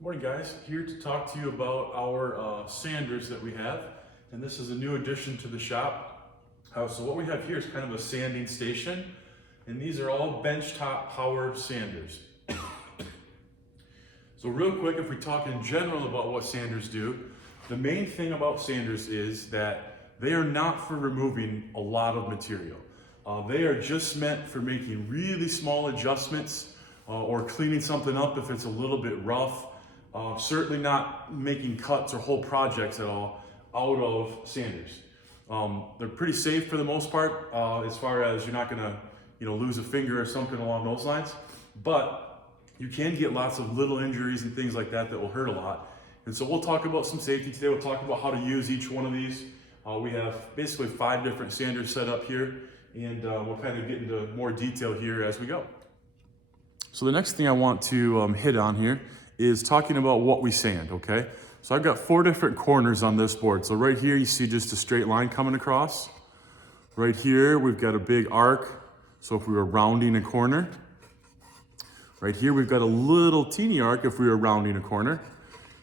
Morning guys, here to talk to you about our sanders that we have, and this is a new addition to the shop. So what we have here is kind of a sanding station, and these are all benchtop power sanders. So real quick, if we talk in general about what sanders do, the main thing about sanders is that they are not for removing a lot of material. They are just meant for making really small adjustments or cleaning something up if it's a little bit rough. Certainly not making cuts or whole projects at all out of sanders. They're pretty safe for the most part, as far as you're not gonna lose a finger or something along those lines. But you can get lots of little injuries and things like that that will hurt a lot. And so we'll talk about some safety today. We'll talk about how to use each one of these. We have basically 5 different sanders set up here, and we'll kind of get into more detail here as we go. So the next thing I want to hit on here is talking about what we sand, okay? So I've got 4 different corners on this board. So right here you see just a straight line coming across. Right here we've got a big arc, so if we were rounding a corner. Right here we've got a little teeny arc if we were rounding a corner.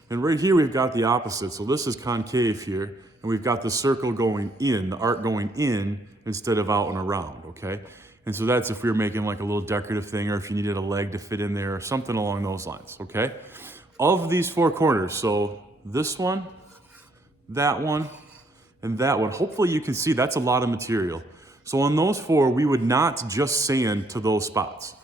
And right here we've got the opposite. So this is concave here, and we've got the circle going in, the arc going in instead of out and around, okay? And so that's if we were making like a little decorative thing, or if you needed a leg to fit in there or something along those lines, okay? Of these 4 corners, so this one, and that one, hopefully you can see that's a lot of material. So on those 4, we would not just sand to those spots.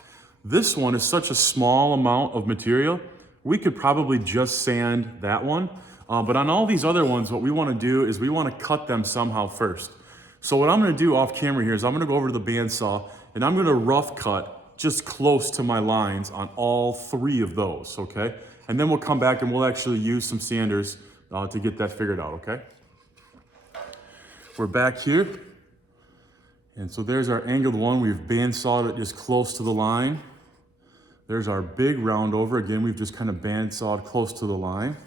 This one is such a small amount of material, we could probably just sand that one. But on all these other ones, what we wanna do is we wanna cut them somehow first. So what I'm gonna do off camera here is I'm gonna go over to the bandsaw and I'm gonna rough cut just close to my lines on all 3 of those, okay? And then we'll come back and we'll actually use some sanders to get that figured out, okay? We're back here. And so there's our angled one. We've bandsawed it just close to the line. There's our big round over. Again, we've just kind of bandsawed close to the line.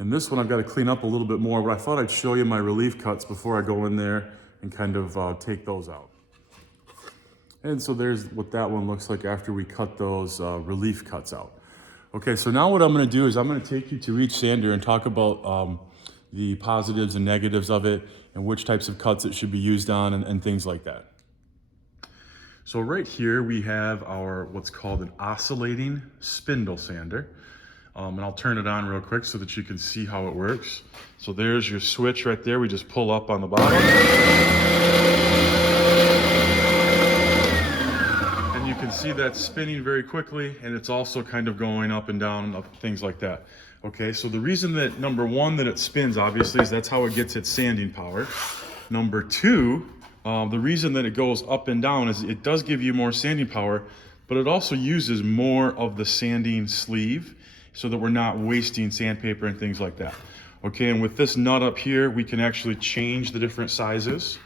And this one I've got to clean up a little bit more, but I thought I'd show you my relief cuts before I go in there and kind of take those out. And so there's what that one looks like after we cut those relief cuts out. Okay, so now what I'm gonna do is I'm gonna take you to each sander and talk about the positives and negatives of it and which types of cuts it should be used on and things like that. So right here we have our what's called an oscillating spindle sander. And I'll turn it on real quick so that you can see how it works. So there's your switch right there. We just pull up on the bottom. And you can see that spinning very quickly, and it's also kind of going up and down and up, things like that. Okay, so the reason that, number 1, that it spins, obviously, is that's how it gets its sanding power. Number 2, the reason that it goes up and down is it does give you more sanding power, but it also uses more of the sanding sleeve, so that we're not wasting sandpaper and things like that. Okay, and with this nut up here, we can actually change the different sizes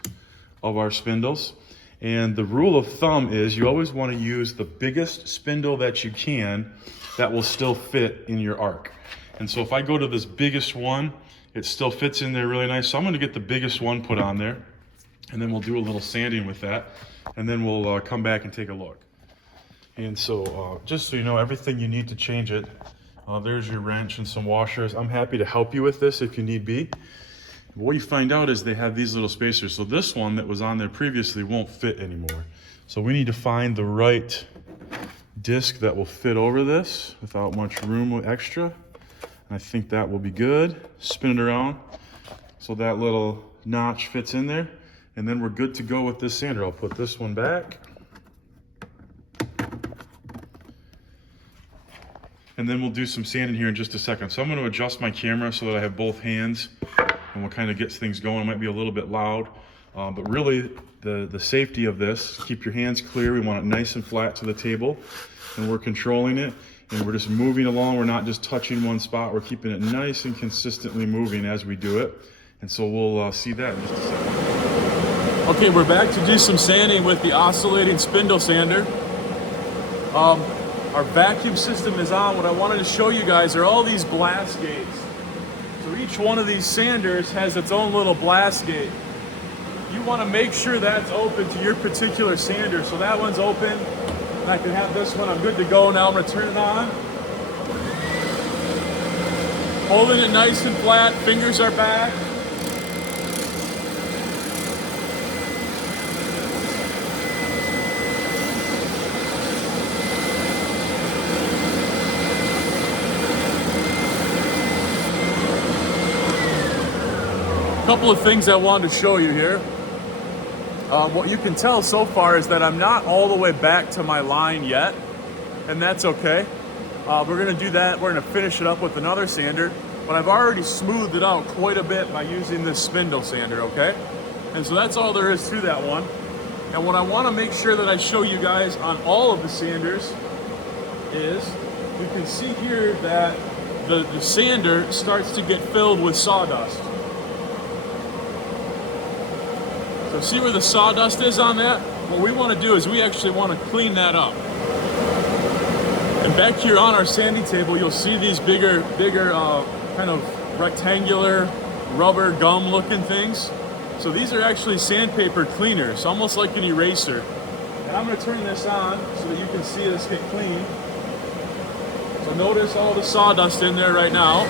of our spindles. And the rule of thumb is you always want to use the biggest spindle that you can that will still fit in your arc. And so if I go to this biggest one, it still fits in there really nice. So I'm going to get the biggest one put on there, and then we'll do a little sanding with that, and then we'll come back and take a look. And so just so you know, everything you need to change it, there's your wrench and some washers. I'm happy to help you with this if you need be. What you find out is they have these little spacers. So this one that was on there previously won't fit anymore. So we need to find the right disc that will fit over this without much room extra. And I think that will be good. Spin it around so that little notch fits in there. And then we're good to go with this sander. I'll put this one back. And then we'll do some sanding here in just a second. So I'm going to adjust my camera so that I have both hands, and we'll kind of get things going. It might be a little bit loud, but really the safety of this, keep your hands clear. We want it nice and flat to the table, and we're controlling it, and we're just moving along. We're not just touching one spot. We're keeping it nice and consistently moving as we do it. And so we'll see that in just a second. Okay, we're back to do some sanding with the oscillating spindle sander. Our vacuum system is on. What I wanted to show you guys are all these blast gates. So each one of these sanders has its own little blast gate. You want to make sure that's open to your particular sander. So that one's open. I can have this one. I'm good to go now. I'm going to turn it on. Holding it nice and flat, fingers are back. Couple of things I wanted to show you here. What you can tell so far is that I'm not all the way back to my line yet, and that's okay. We're gonna do that. We're gonna finish it up with another sander, but I've already smoothed it out quite a bit by using this spindle sander, okay? And so that's all there is to that one. And what I wanna make sure that I show you guys on all of the sanders is, you can see here that the sander starts to get filled with sawdust. So see where the sawdust is on that? What we want to do is we actually want to clean that up. And back here on our sanding table, you'll see these bigger kind of rectangular rubber gum looking things. So these are actually sandpaper cleaners, almost like an eraser. And I'm going to turn this on so that you can see this get clean. So notice all the sawdust in there right now.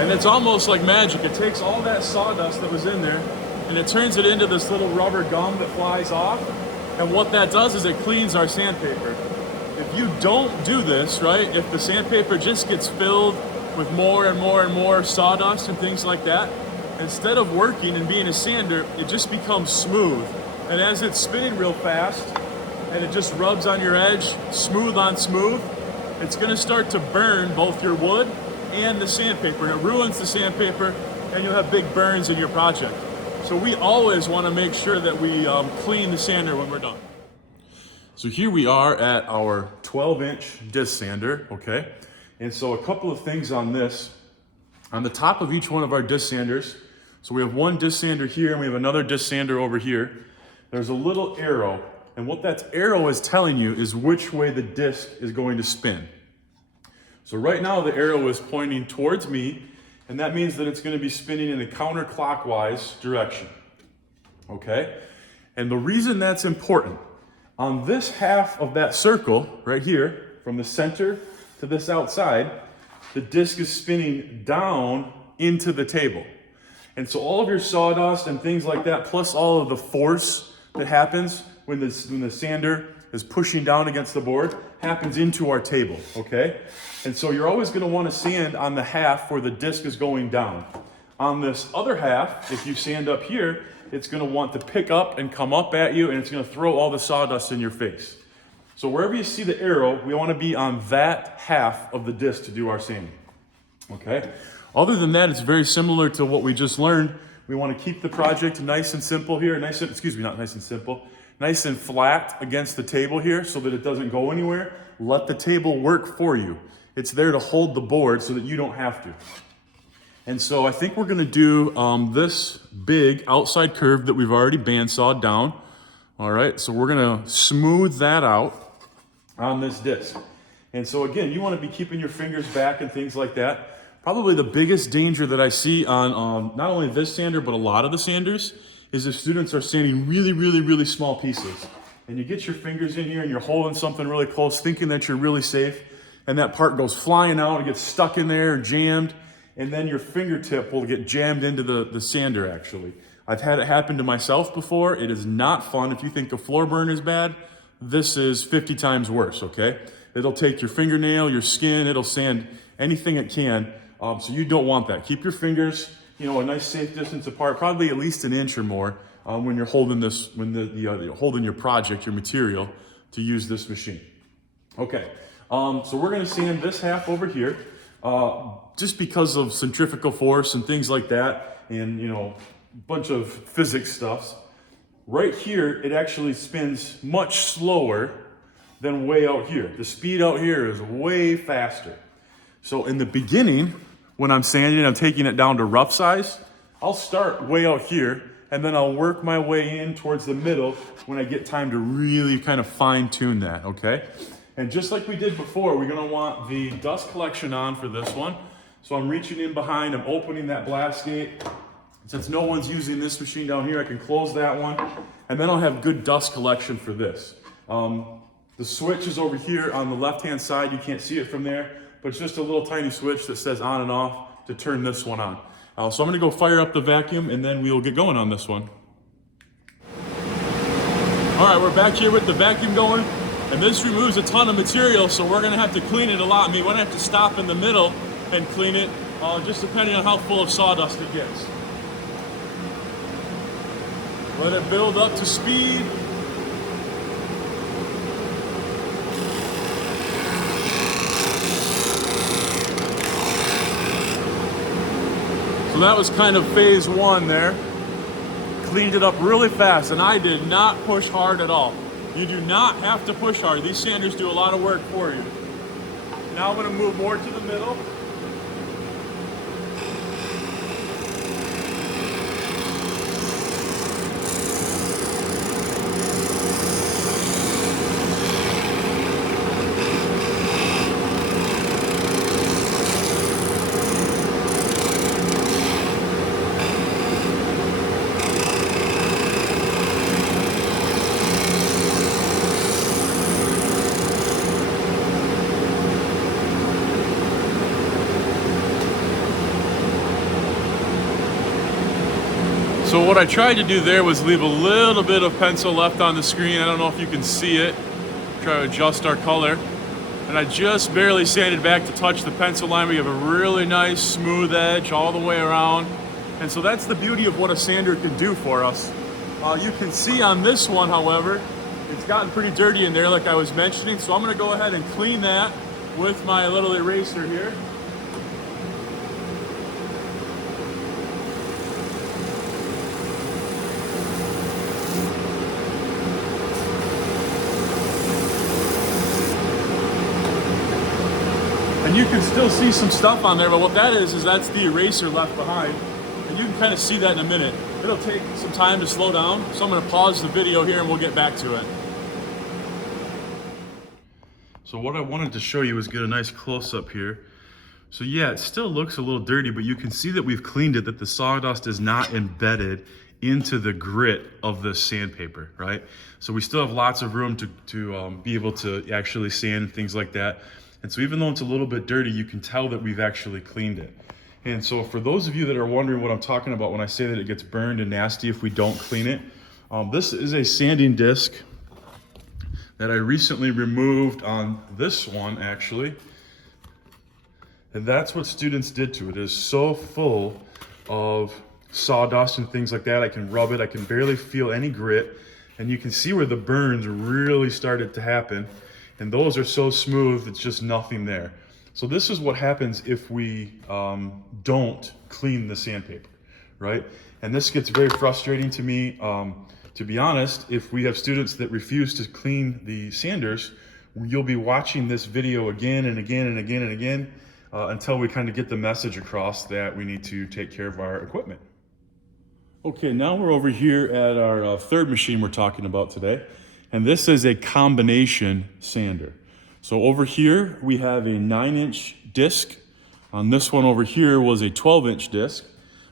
And it's almost like magic. It takes all that sawdust that was in there and it turns it into this little rubber gum that flies off. And what that does is it cleans our sandpaper. If you don't do this, right, if the sandpaper just gets filled with more and more and more sawdust and things like that, instead of working and being a sander, it just becomes smooth. And as it's spinning real fast and it just rubs on your edge, smooth on smooth, it's gonna start to burn both your wood and the sandpaper, and it ruins the sandpaper and you'll have big burns in your project. So we always want to make sure that we clean the sander when we're done. So here we are at our 12-inch disc sander, okay? And so a couple of things on this. On the top of each one of our disc sanders, so we have one disc sander here and we have another disc sander over here. There's a little arrow, and what that arrow is telling you is which way the disc is going to spin. So right now the arrow is pointing towards me, and that means that it's going to be spinning in a counterclockwise direction, okay? And the reason that's important, on this half of that circle right here, from the center to this outside, the disc is spinning down into the table. And so all of your sawdust and things like that, plus all of the force that happens when the sander is pushing down against the board, happens into our table, okay? And so you're always gonna wanna sand on the half where the disc is going down. On this other half, if you sand up here, it's gonna want to pick up and come up at you, and it's gonna throw all the sawdust in your face. So wherever you see the arrow, we wanna be on that half of the disc to do our sanding, okay? Other than that, it's very similar to what we just learned. We wanna keep the project nice and simple here, nice and flat against the table here so that it doesn't go anywhere. Let the table work for you. It's there to hold the board so that you don't have to. And so I think we're gonna do this big outside curve that we've already bandsawed down. All right, so we're gonna smooth that out on this disc. And so again, you wanna be keeping your fingers back and things like that. Probably the biggest danger that I see on not only this sander, but a lot of the sanders, is if students are sanding really small pieces. And you get your fingers in here and you're holding something really close, thinking that you're really safe, and that part goes flying out, it gets stuck in there, jammed, and then your fingertip will get jammed into the sander actually. I've had it happen to myself before. It is not fun. If you think a floor burn is bad, this is 50 times worse, okay? It'll take your fingernail, your skin, it'll sand anything it can, so you don't want that. Keep your fingers, a nice safe distance apart, probably at least an inch or more when you're holding this, you're holding your project, your material, to use this machine. Okay, so we're gonna sand this half over here, just because of centrifugal force and things like that, and a bunch of physics stuff. Right here, it actually spins much slower than way out here. The speed out here is way faster. So in the beginning, when I'm sanding, I'm taking it down to rough size, I'll start way out here, and then I'll work my way in towards the middle when I get time to really kind of fine tune that, okay? And just like we did before, we're gonna want the dust collection on for this one. So I'm reaching in behind, I'm opening that blast gate. Since no one's using this machine down here, I can close that one, and then I'll have good dust collection for this. The switch is over here on the left-hand side. You can't see it from there, but it's just a little tiny switch that says on and off to turn this one on. So I'm gonna go fire up the vacuum and then we'll get going on this one. All right, we're back here with the vacuum going, and this removes a ton of material, so we're gonna have to clean it a lot. I mean, we're gonna have to stop in the middle and clean it, just depending on how full of sawdust it gets. Let it build up to speed. So that was kind of phase one there. Cleaned it up really fast, and I did not push hard at all. You do not have to push hard. These sanders do a lot of work for you. Now I'm gonna move more to the middle. So what I tried to do there was leave a little bit of pencil left on the screen. I don't know if you can see it. Try to adjust our color. And I just barely sanded back to touch the pencil line. We have a really nice smooth edge all the way around. And so that's the beauty of what a sander can do for us. You can see on this one, however, it's gotten pretty dirty in there like I was mentioning. So I'm gonna go ahead and clean that with my little eraser here. And you can still see some stuff on there, but what that is that's the eraser left behind. And you can kind of see that in a minute. It'll take some time to slow down, so I'm gonna pause the video here and we'll get back to it. So what I wanted to show you is get a nice close-up here. So yeah, it still looks a little dirty, but you can see that we've cleaned it, that the sawdust is not embedded into the grit of the sandpaper, right? So we still have lots of room to be able to actually sand things like that. And so even though it's a little bit dirty, you can tell that we've actually cleaned it. And so for those of you that are wondering what I'm talking about when I say that it gets burned and nasty if we don't clean it, this is a sanding disc that I recently removed on this one actually. And that's what students did to it. It is so full of sawdust and things like that. I can rub it, I can barely feel any grit. And you can see where the burns really started to happen. And those are so smooth, it's just nothing there. So this is what happens if we don't clean the sandpaper, right? And this gets very frustrating to me. To be honest, if we have students that refuse to clean the sanders, you'll be watching this video again and again and again and again until we kind of get the message across that we need to take care of our equipment. Okay, now we're over here at our third machine we're talking about today. And this is a combination sander. So over here, we have a 9-inch disc. On this one over here was a 12-inch disc.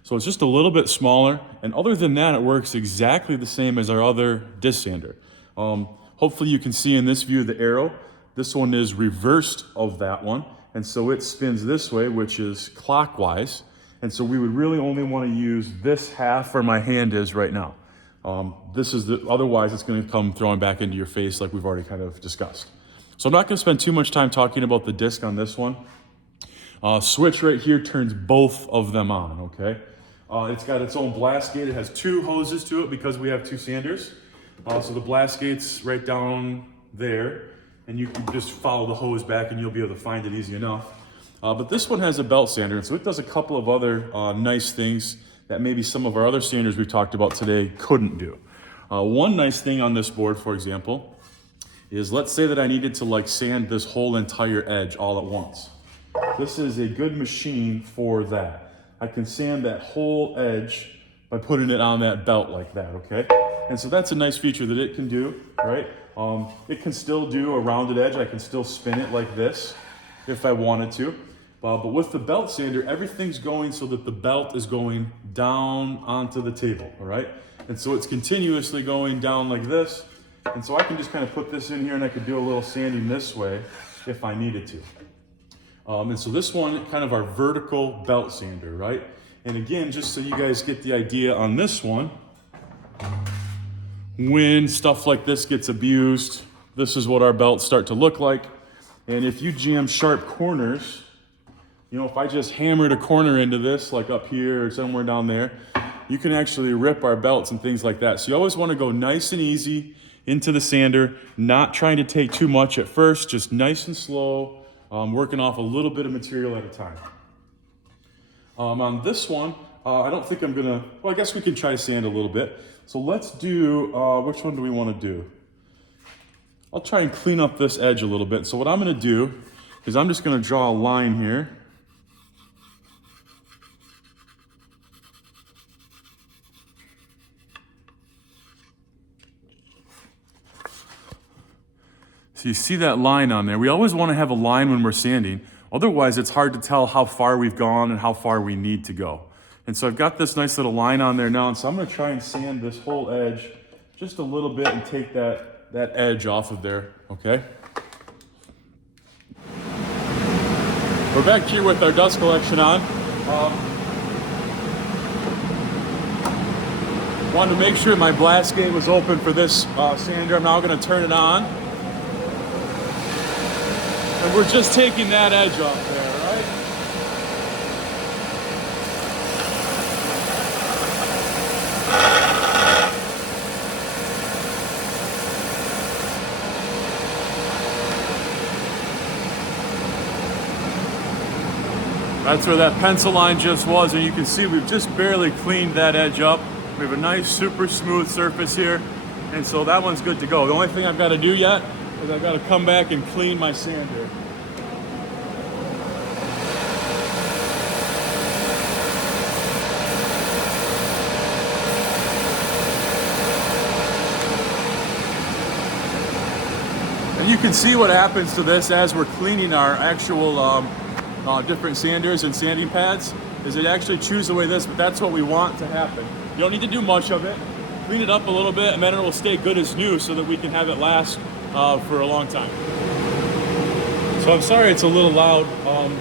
So it's just a little bit smaller. And other than that, it works exactly the same as our other disc sander. Hopefully you can see in this view the arrow. This one is reversed of that one. And so it spins this way, which is clockwise. And so we would really only want to use this half where my hand is right now. Otherwise it's going to come throwing back into your face like we've already kind of discussed. So I'm not going to spend too much time talking about the disc on this one. Switch right here turns both of them on, okay? It's got its own blast gate. It has 2 hoses to it because we have 2 sanders. So the blast gate's right down there, and you can just follow the hose back and you'll be able to find it easy enough. But this one has a belt sander, and so it does a couple of other nice things that maybe some of our other sanders we've talked about today couldn't do. One nice thing on this board, for example, is let's say that I needed to like sand this whole entire edge all at once. This is a good machine for that. I can sand that whole edge by putting it on that belt like that, okay? And so that's a nice feature that it can do, right? It can still do a rounded edge. I can still spin it like this if I wanted to. But with the belt sander, everything's going so that the belt is going down onto the table, all right? And so it's continuously going down like this. And so I can just kind of put this in here and I could do a little sanding this way if I needed to. And so this one, kind of our vertical belt sander, right? And again, just so you guys get the idea on this one, when stuff like this gets abused, this is what our belts start to look like. And if you jam sharp corners, you know, if I just hammered a corner into this, like up here or somewhere down there, you can actually rip our belts and things like that. So you always want to go nice and easy into the sander, not trying to take too much at first, just nice and slow, working off a little bit of material at a time. On this one, I don't think I'm gonna, well, I guess we can try to sand a little bit. So let's do, which one do we want to do? I'll try and clean up this edge a little bit. So what I'm gonna do is I'm just gonna draw a line here. So you see that line on there. We always want to have a line when we're sanding. Otherwise, it's hard to tell how far we've gone and how far we need to go. And so I've got this nice little line on there now. And so I'm going to try and sand this whole edge just a little bit and take that edge off of there, okay? We're back here with our dust collection on. Wanted to make sure my blast gate was open for this sander. I'm now going to turn it on. And we're just taking that edge off there, right? That's where that pencil line just was, and you can see we've just barely cleaned that edge up. We have a nice, super smooth surface here, and so that one's good to go. The only thing I've got to do yet is I've got to come back and clean my sander. And you can see what happens to this as we're cleaning our actual different sanders and sanding pads, is it actually chews away this, but that's what we want to happen. You don't need to do much of it. Clean it up a little bit and then it will stay good as new so that we can have it last for a long time. So I'm sorry it's a little loud.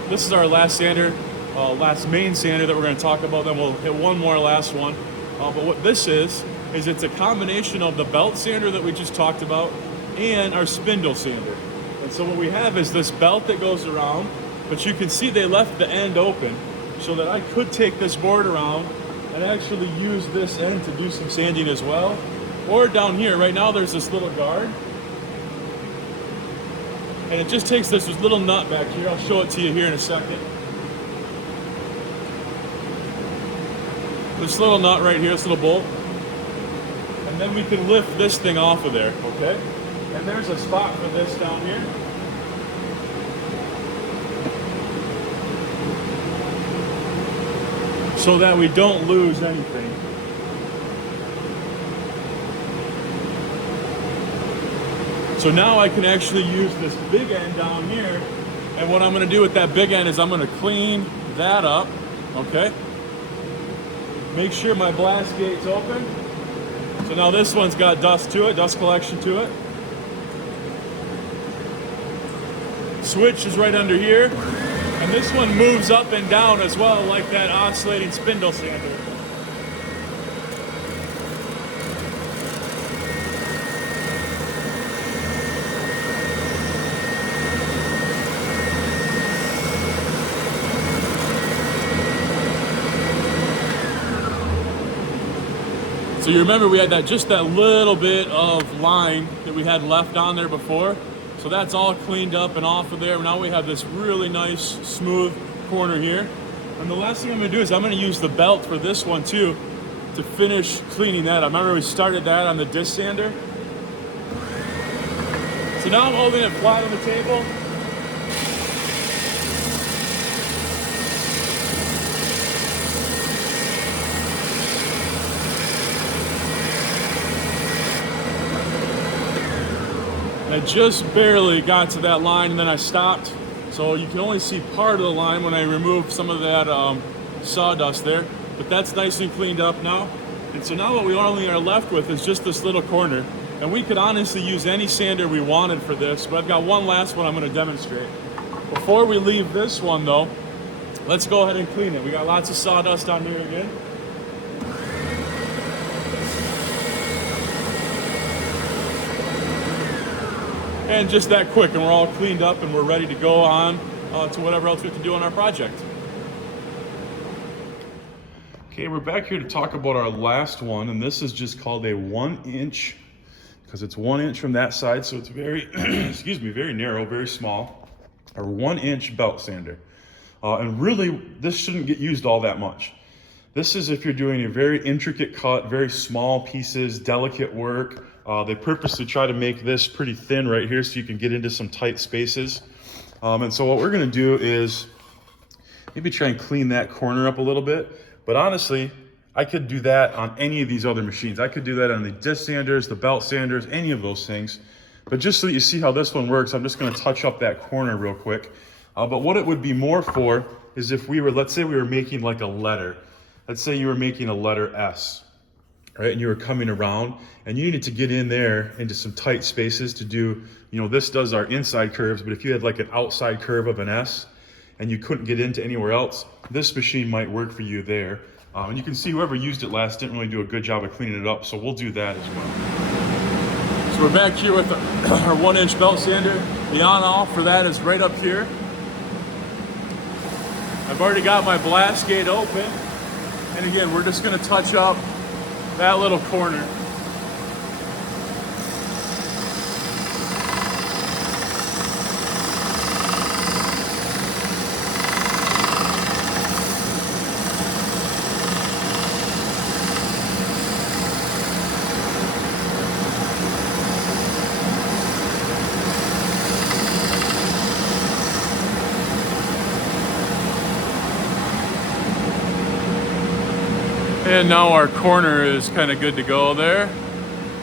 This is our last sander, last main sander that we're going to talk about. Then we'll hit one more last one. But what this is it's a combination of the belt sander that we just talked about and our spindle sander. And so what we have is this belt that goes around, but you can see they left the end open so that I could take this board around and actually use this end to do some sanding as well. Or down here, right now there's this little guard. And it just takes this little nut back here. I'll show it to you here in a second. This little nut right here, this little bolt. And then we can lift this thing off of there, okay? And there's a spot for this down here. So that we don't lose anything. So now I can actually use this big end down here, and what I'm going to do with that big end is I'm going to clean that up, okay? Make sure my blast gate's open. So now this one's got dust to it, dust collection to it. Switch is right under here. And this one moves up and down as well, like that oscillating spindle sander. So you remember we had just that little bit of line that we had left on there before. So that's all cleaned up and off of there. Now we have this really nice, smooth corner here. And the last thing I'm gonna do is I'm gonna use the belt for this one too to finish cleaning that. I remember we started that on the disc sander. So now I'm holding it flat on the table. I just barely got to that line and then I stopped. So you can only see part of the line when I remove some of that sawdust there. But that's nice and cleaned up now. And so now what we only are left with is just this little corner. And we could honestly use any sander we wanted for this, but I've got one last one I'm gonna demonstrate. Before we leave this one though, let's go ahead and clean it. We got lots of sawdust on there again. And just that quick, and we're all cleaned up and we're ready to go on to whatever else we have to do on our project. Okay, we're back here to talk about our last one, and this is just called a 1 inch, because it's 1 inch from that side, so it's very, excuse me, very narrow, very small. Our 1 inch belt sander. And really, this shouldn't get used all that much. This is if you're doing a very intricate cut, very small pieces, delicate work. They purposely try to make this pretty thin right here so you can get into some tight spaces. And so what we're gonna do is maybe try and clean that corner up a little bit. But honestly, I could do that on any of these other machines. I could do that on the disc sanders, the belt sanders, any of those things. But just so that you see how this one works, I'm just gonna touch up that corner real quick. But what it would be more for is if we were, let's say we were making like a letter. Let's say you were making a letter S, right? And you were coming around and you needed to get in there into some tight spaces to do, you know, this does our inside curves, but if you had like an outside curve of an S and you couldn't get into anywhere else, this machine might work for you there. And you can see whoever used it last didn't really do a good job of cleaning it up, so we'll do that as well. So we're back here with our 1 inch belt sander. The on-off for that is right up here. I've already got my blast gate open. And again, we're just gonna touch up that little corner. And now our corner is kind of good to go there.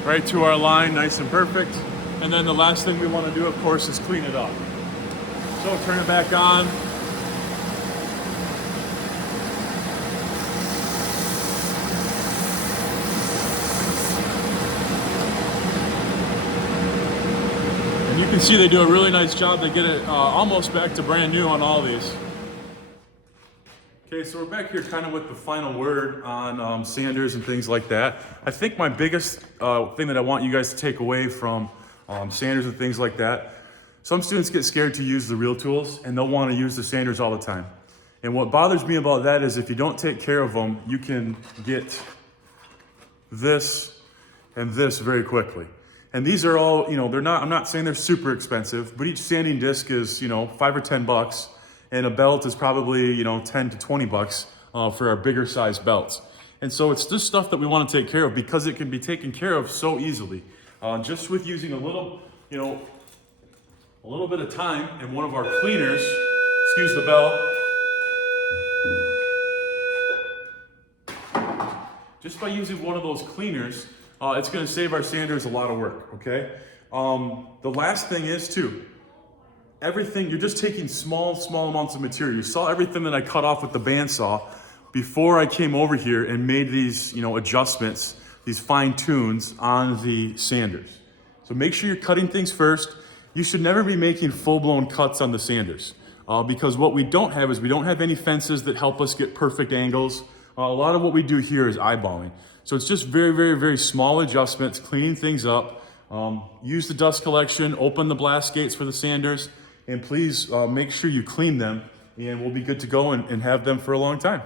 Right to our line, nice and perfect. And then the last thing we want to do, of course, is clean it up. So turn it back on. And you can see they do a really nice job. They get it almost back to brand new on all these. Okay, so we're back here kind of with the final word on sanders and things like that. I think my biggest thing that I want you guys to take away from sanders and things like that, some students get scared to use the real tools and they'll want to use the sanders all the time. And what bothers me about that is if you don't take care of them, you can get this and this very quickly. And these are all, you know, I'm not saying they're super expensive, but each sanding disc is, you know, $5 or $10. And a belt is probably, you know, 10 to 20 bucks for our bigger size belts. And so it's just stuff that we want to take care of because it can be taken care of so easily. Just with using a little, you know, a little bit of time and one of our cleaners, excuse the bell. Just by using one of those cleaners, it's going to save our sanders a lot of work, okay? The last thing is too, everything, you're just taking small amounts of material. You saw everything that I cut off with the bandsaw before I came over here and made these, you know, adjustments, these fine tunes on the sanders. So make sure you're cutting things first. You should never be making full-blown cuts on the sanders because what we don't have is we don't have any fences that help us get perfect angles. A lot of what we do here is eyeballing. So it's just very small adjustments, cleaning things up. Use the dust collection, open the blast gates for the sanders, and please make sure you clean them, and we'll be good to go and have them for a long time.